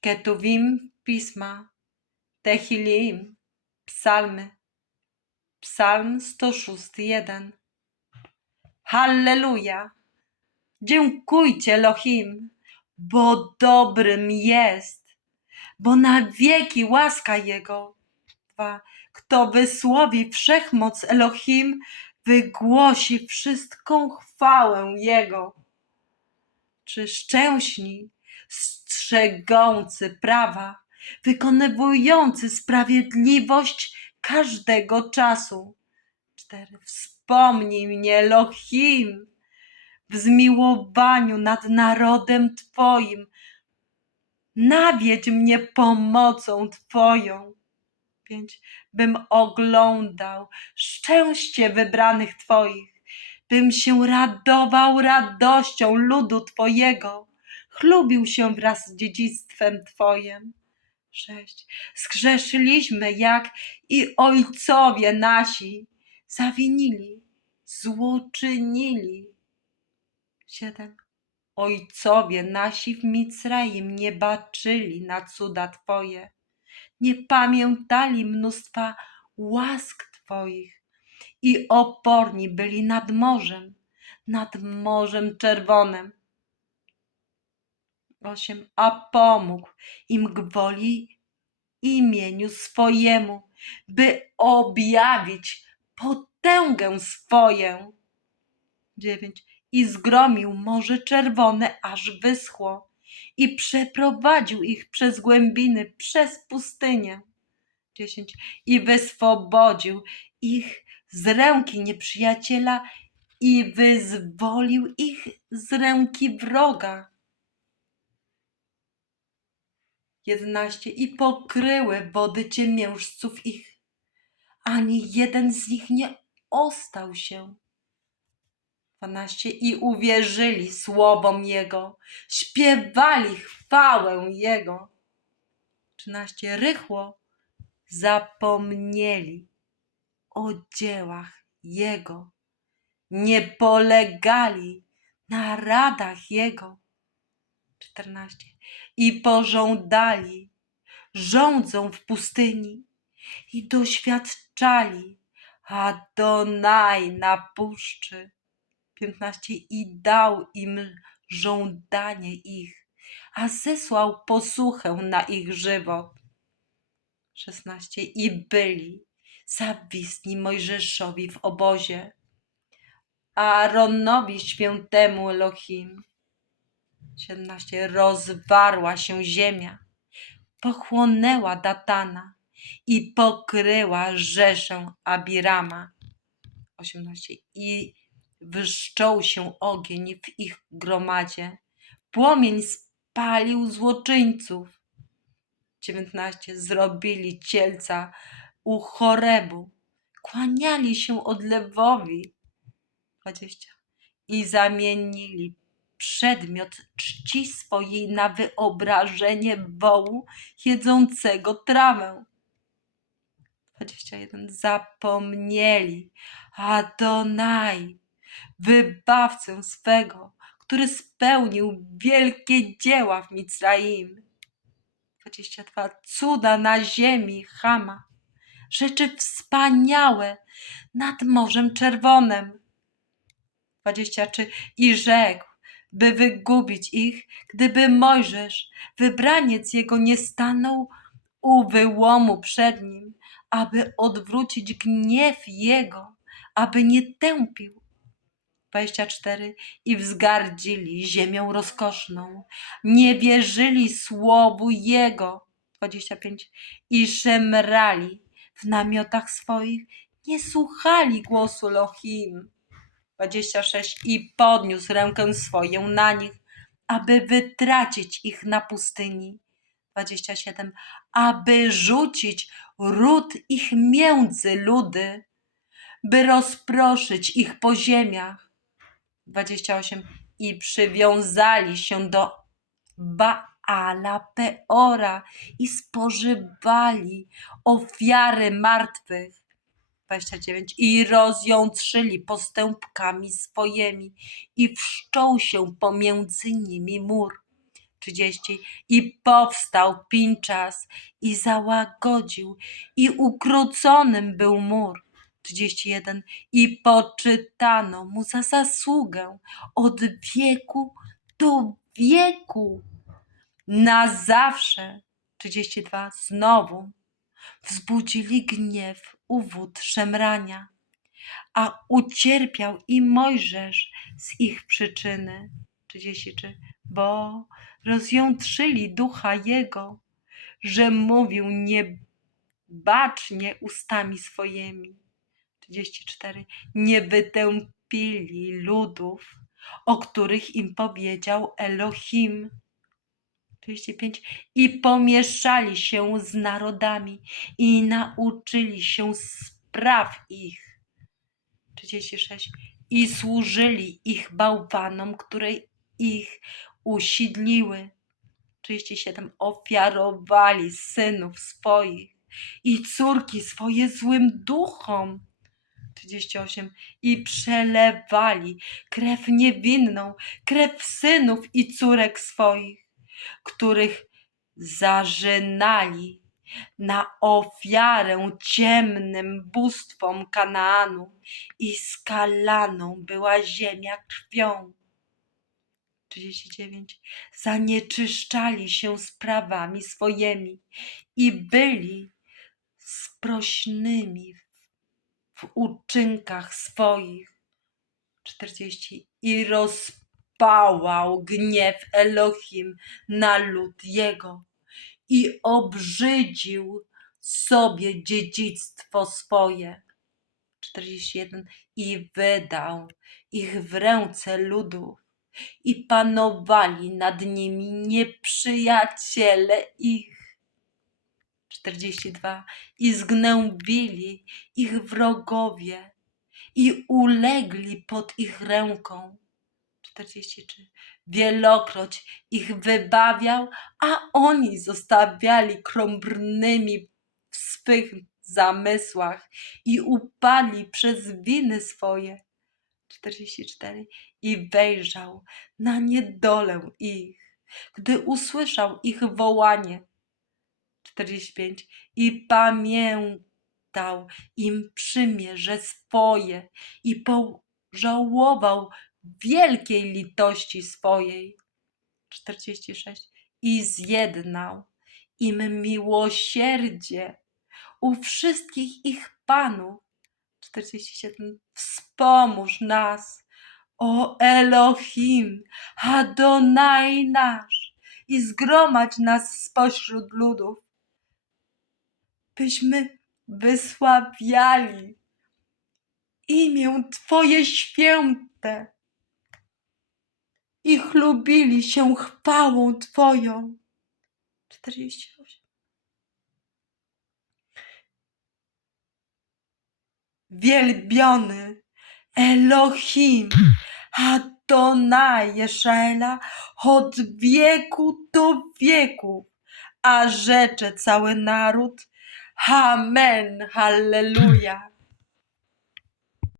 Ketuvim Pisma, Tehilim, Psalmy, Psalm 106.1 Halleluja! Dziękujcie Elohim, bo dobrym jest, bo na wieki łaska Jego. Dwa. Kto wysłowi wszechmoc Elohim, wygłosi wszystką chwałę Jego. Czy szczęśni, strzegący prawa, wykonywujący sprawiedliwość każdego czasu. Cztery. Wspomnij mnie, Elohim, w zmiłowaniu nad narodem Twoim. Nawiedź mnie pomocą Twoją. Pięć. Bym oglądał szczęście wybranych Twoich, bym się radował radością ludu Twojego, chlubił się wraz z dziedzictwem Twoim. Sześć. Zgrzeszyliśmy jak i ojcowie nasi, zawinili, złoczynili. Siedem. Ojcowie nasi w Micraim nie baczyli na cuda Twoje, nie pamiętali mnóstwa łask Twoich i oporni byli nad morzem, nad Morzem Czerwonym. Osiem. A pomógł im gwoli imieniu swojemu, by objawić potęgę swoję. Dziewięć. I zgromił Morze Czerwone, aż wyschło, i przeprowadził ich przez głębiny, przez pustynię. Dziesięć. I wyswobodził ich z ręki nieprzyjaciela i wyzwolił ich z ręki wroga. 11. I pokryły wody ciemiężców ich, ani jeden z nich nie ostał się. 12. I uwierzyli słowom Jego, śpiewali chwałę Jego. 13. Rychło zapomnieli o dziełach Jego, nie polegali na radach Jego. 14. I pożądali, rządzą w pustyni i doświadczali Adonai na puszczy. 15. I dał im żądanie ich, a zesłał posłuchę na ich żywot. 16. I byli zawistni Mojżeszowi w obozie, Aaronowi świętemu Elohim. 17. Rozwarła się ziemia, pochłonęła Datana i pokryła rzeszę Abirama. 18. I wyszczął się ogień w ich gromadzie, płomień spalił złoczyńców. 19. Zrobili cielca u Chorebu, kłaniali się odlewowi. 20. I zamienili przedmiot czci swojej na wyobrażenie wołu jedzącego trawę. 21. Zapomnieli Adonai, wybawcę swego, który spełnił wielkie dzieła w Micraim. 22. Cuda na ziemi Chama, rzeczy wspaniałe nad Morzem Czerwonym. 23. I rzekł, by wygubić ich, gdyby Mojżesz, wybraniec jego, nie stanął u wyłomu przed nim, aby odwrócić gniew jego, aby nie tępił. 24. I wzgardzili ziemią rozkoszną, nie wierzyli słowu jego. 25. I szemrali w namiotach swoich, nie słuchali głosu Lohim. 26. I podniósł rękę swoją na nich, aby wytracić ich na pustyni. 27. Aby rzucić ród ich między ludy, by rozproszyć ich po ziemiach. 28. I przywiązali się do Baala Peora i spożywali ofiary martwych. 29. I rozjątrzyli postępkami swojemi i wszczął się pomiędzy nimi mur. 30. I powstał Pinczas i załagodził i ukróconym był mur. 31. I poczytano mu za zasługę od wieku do wieku. Na zawsze. 32. Znowu wzbudzili gniew u wód szemrania, a ucierpiał i Mojżesz z ich przyczyny. 33. Bo rozjątrzyli ducha jego, że mówił niebacznie ustami swoimi. 34. Nie wytępili ludów, o których im powiedział Elohim. 35. I pomieszali się z narodami i nauczyli się spraw ich. 36. I służyli ich bałwanom, które ich usidliły. 37. Ofiarowali synów swoich i córki swoje złym duchom. 38. I przelewali krew niewinną, krew synów i córek swoich, których zażynali na ofiarę ciemnym bóstwom Kanaanu i skalaną była ziemia krwią. 39. Zanieczyszczali się sprawami swoimi i byli sprośnymi w uczynkach swoich. 40. I rozpałał gniew Elohim na lud jego i obrzydził sobie dziedzictwo swoje. 41. I wydał ich w ręce ludów i panowali nad nimi nieprzyjaciele ich. 42. I zgnębili ich wrogowie i ulegli pod ich ręką. 43. Wielokroć ich wybawiał, a oni zostawiali krąbrnymi w swych zamysłach i upadli przez winy swoje. 44. I wejrzał na niedolę ich, gdy usłyszał ich wołanie. 45. I pamiętał im przymierze swoje i pożałował wielkiej litości swojej. 46. I zjednał im miłosierdzie u wszystkich ich panów. 47. Wspomóż nas, o Elohim, Adonai nasz, i zgromadź nas spośród ludów, byśmy wysławiali imię Twoje święte i chlubili się chwałą Twoją. 48. Wielbiony Elohim, Adonai Jeszaela, od wieku do wieku, a rzecze cały naród. Amen, halleluja.